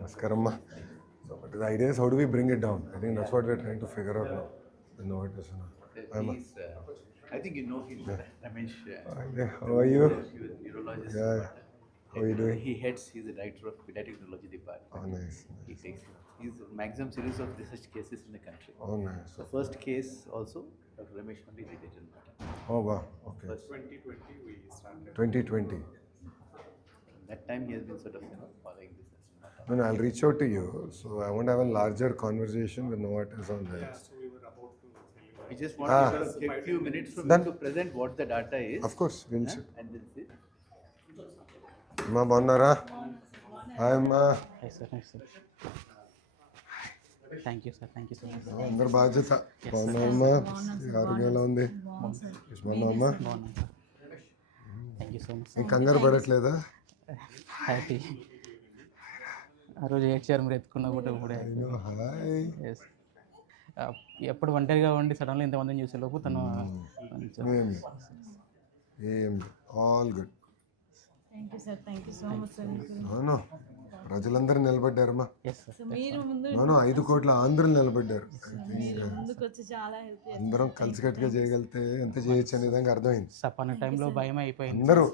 Namaskaram. So, but the idea is how do we bring it down? I think that's what we're trying to figure out now. You know what is I think you know him, Ramesh. yeah. How are you? Urologist. Yeah. How are you doing? He he's the director of pediatric neurology department. Oh, nice. He takes he's the maximum series of research cases in the country. Oh, nice. The first case also, Dr. Ramesh only did it in Matter. Oh, wow. Okay. First, 2020 we started. 2020. that time he has been sort of following this as Matter. No, I'll reach out to you. So I want to have a larger conversation with Novartis on Yeah, this. so we were about to tell you. We just want to take a few minutes from you to present what the data is. Of course, we'll see. And then see. Ma bonnara. Hi, ma. Hi sir, hi sir. Thank you sir, thank you so much. అందరు బాధ్యత బాగున్నామా ఆరోగ్యం ఎలా ఉంది బాగున్నామా బాగున్నాను sir. Thank you so much ఇంక కంగారు పడట్లేదా హ్యాపీ. ఆ రోజు ఏడ్చారు మీరు ఎత్తుకున్నా కూడా ఇప్పుడే. హాయ్ ఎస్ ఎప్పుడు ఒంటరిగా ఉండి సడన్గా ఇంతమందిని చూసేలోపు తను ఏం all good thank you sir, thank you so much sir. అవును ప్రజలందరూ నిలబడ్డారమ్మా ఎస్ సార్. సో మీరు ముందు అవును 5 కోట్ల ఆంధ్రులు నిలబడ్డారు ముందుకు వచ్చి చాలా హెల్ప్ చేస్తారు. అందరం కలిసికట్టుగా చేయగలిగితే ఎంత చేయొచ్చు అనే విధంగా అర్థమైంది సపన్న టైంలో భయం అయిపోయింది. అందరూ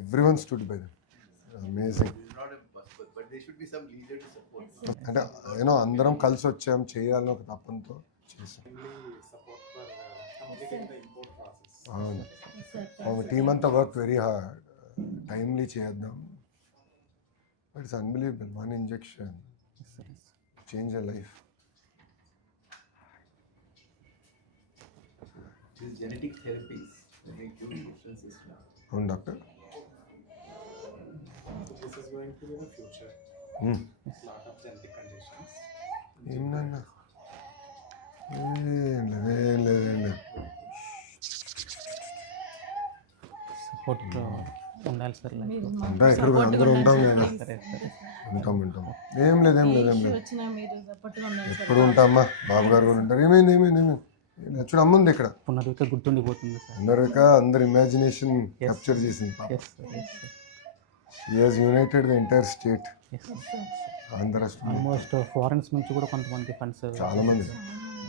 everyone stood by them amazing Not a but there should be some leader to support. అంటే యూనో అందరం కలిసి వచ్చాం చేయాలని ఒక తప్పంతో చేసాం Support for completing the import process. అవును టీమ్ అంతా వర్క్ వెరీ హార్డ్ టైమ్లీ చేద్దాం but it's unbelievable one injection change a life These genetic therapies make huge differences now. అవును doctor This is going to be the future. Lot of genetic conditions. ఏమన్నా ఏం లేదు సపోర్ట్ ఉండాలి sir life. ఉంటాం ఎక్కడ అందరూ ఉంటాం కదా సరే సరే. ఉంటాం ఏం లేదు వచ్చినా మీరు సపోర్ట్గా ఉండాలి సార్. ఎప్పుడు ఉంటామా బాబు గారు కూడా ఉంటారు ఏమైంది చూడు అమ్మ ఉంది ఇక్కడ పునరుద్ధ గుర్తుండిపోతుంది సార్. అందరిక అందరు ఇమాజినేషన్ క్యాప్చర్ చేసింది yes sir, yes sir. She has united the entire state yes sir. Andhra రాష్ట్రం ఆల్మోస్ట్ ఫారెన్స్ నుంచి కూడా కొంతమంది ఫండ్స్. చాలా మంది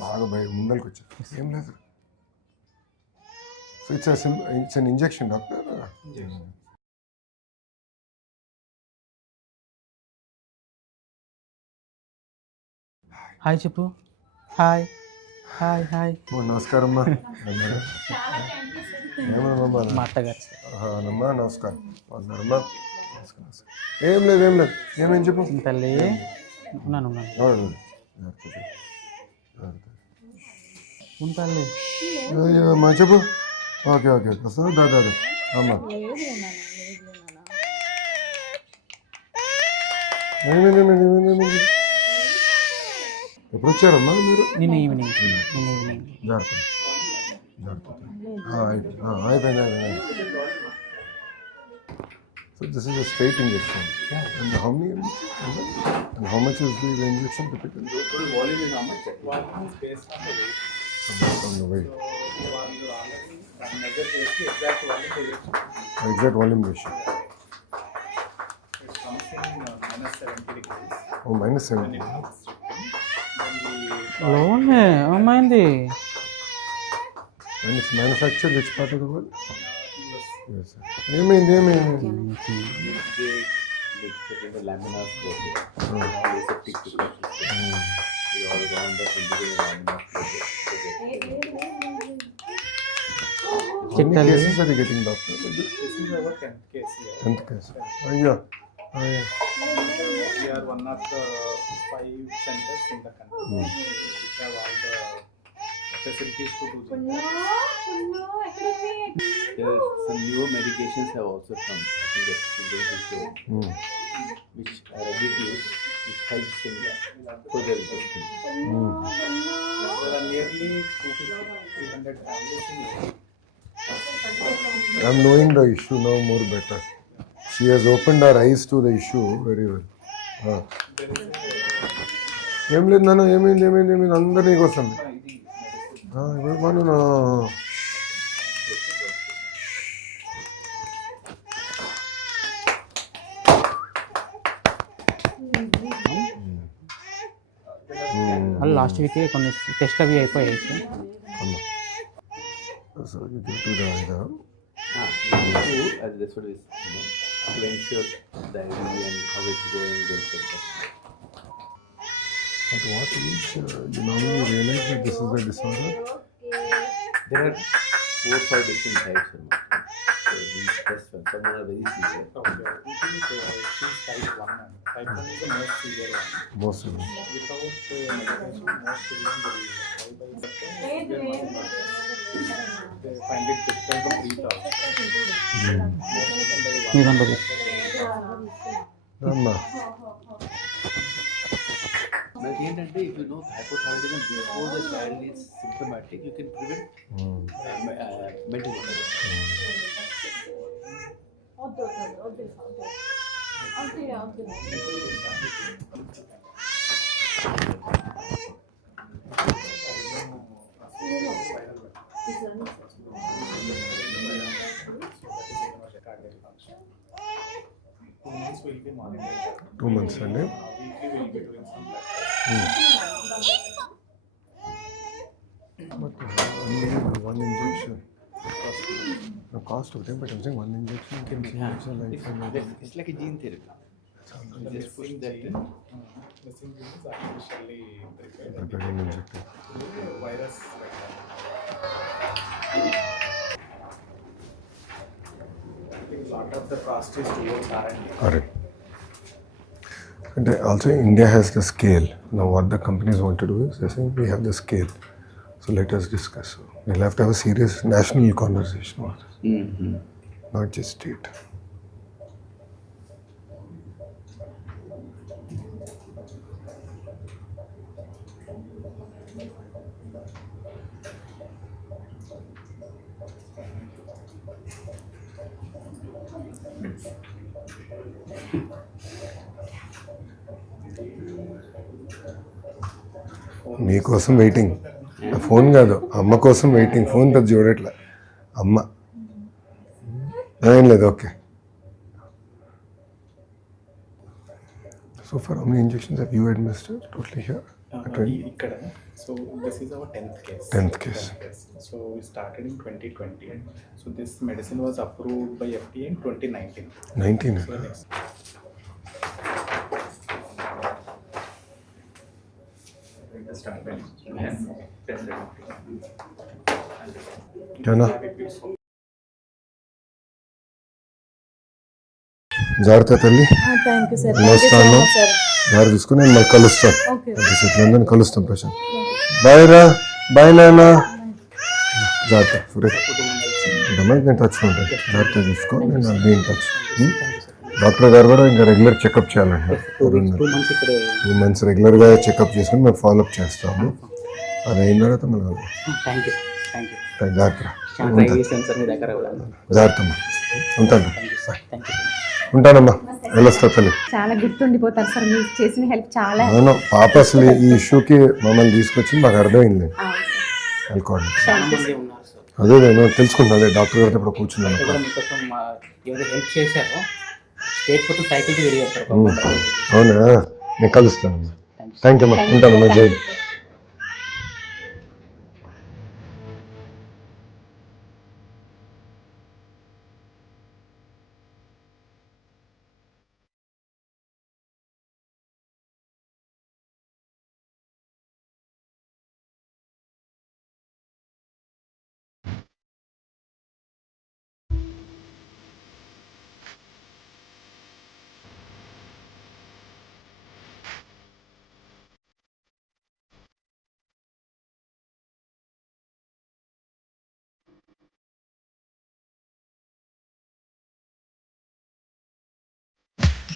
బాగా ముందరికి వచ్చారు ఏం లేదు so it's an injection doctor hi చెప్పు. Hi hi hi. నమస్కారం అమ్మా ఏమమ్మా మా అత్తగారు సార్. అమ్మా నమస్కారం బాగున్నారమ్మా ఏం లేదు ఏమేం చెప్పు తల్లి ఉన్నాను ఉంటాను. అమ్మా చెప్పు ఓకే వస్తా దాదా అమ్మా ఏమైంది ఎప్పుడు వచ్చారమ్మా మీరు నిన్న ఈవినింగ్ జాగ్రత్త అయిపోయింది so this is a straight injection and how much is the injection typically? Total volume is how much? One is based on the weight. On the weight. So one you already measure the exact volume they will. Exact volume ratio. It comes in minus 70 degrees. Oh, minus 70. When it comes then లోనే అమ్మాయింది. When it's manufactured, which part of the world? Yes, sir. ఏమైంది They the laminar flow here. Aseptic tissue system. We all round up into the laminar flow here. How many cases are you getting, doctor? this is our 10th case here. 10th case. అయ్యో We are one of the 5 centers in the country which have all the facilities to do this. There are some newer medications have also come. I think that is going to show which are ready to use, which helps in further testing. There are nearly 250-300 families in India. I'm knowing the issue now more better. She has opened her eyes to the issue very well. ఏం లేదు నాన్న ఏమైంది అందరు నీకు వస్తుంది ఇప్పుడు మనం last week కొన్ని టెస్ట్ అవి అయిపోయాయి సార్. అమ్మా. So you give to the That's what it is, to ensure the IDV and how it's going, those sort of stuff. at what age you normally realize that this is a disorder? There are 4-5 different types. So these tests, some are very severe. Okay. I think she's type 1 and type 1 is the most severe one. Most of them. Without medication, most children will die by they find it difficult to breathe out. మీ దాంట్లో అమ్మా. But ఏంటంటే if you know hypothyroidism before the child is symptomatic, you can prevent mental illness. Will be monitored. 2 months అండి. Weekly we'll be doing some blood But only one injection. The cost of them, but I'm saying one injection can change your life. It's like a gene therapy. You just putting that in. missing genes are artificially prepared. Prepared and injected. Virus vector. I think a lot of the cost is towards R&D. Correct. And also India has the scale. Now what the companies want to do is they say we have the scale. So let us discuss. So we'll have to have a serious national conversation on this, not just state. మీకోసం waiting. Phone కాదు, అమ్మ కోసం waiting. Phone పెద్ద చూడట్లే అమ్మ. ఏం లేదు. Okay. So for how many injections have you administered totally here? Ikkada. So this is our 10th case. 10th case. So we started in 2020. So this medicine was approved by FDA in 2019. 19. So next. ఏనా జాగ్రత్త తల్లి. Thank you sir. వస్తాను. జాగ్రత్త చూసుకుని నేను మళ్ళీ కలుస్తాను. ఓకే. అందరినీ కలుస్తాం ప్రశాంత్. బాయ్ రా. బాయ్ నాన్న. జాగ్రత్త. నేను టచ్లో ఉంటాను. జాగ్రత్త చూసుకో. నేను బీ ఇన్ టచ్. డాక్టర్ గారు కూడా ఇంకా రెగ్యులర్ చెకప్ చేయాలండి. 2 months రెగ్యులర్గా చెకప్ చేసుకుని మేము ఫాలోఅప్ చేస్తాము. అది అయిన తర్వాత మళ్ళీ థ్యాంక్ యూ. జాగ్రత్త. ట్రై చేశాను సార్ మీ దగ్గర కూడా. జాగ్రత్త అమ్మా. ఉంటాను. Thank you. ఉంటానమ్మా. వెళ్ళొస్తా తల్లి. చాలా గుర్తుండిపోతారు సార్ మీరు చేసిన హెల్ప్ చాలా. అవును పాప అసలు ఈ ఇష్యూకి మమ్మల్ని తీసుకొచ్చి మాకు అర్థమైంది. అనుకోండి. చాలా మంది ఉన్నారు సార్. అదే నేను తెలుసుకుంటాను. అదే డాక్టర్ గారితో ఇప్పుడు కూర్చున్నాను. కూడా మీకోసం ఎవరు హెల్ప్ చేశారో స్టేట్ మొత్తం సైకిల్కి తిరిగారు సార్. అవునా? నేను కలుస్తాను. థ్యాంక్ యూ అమ్మా. ఉంటానమ్మా. జై.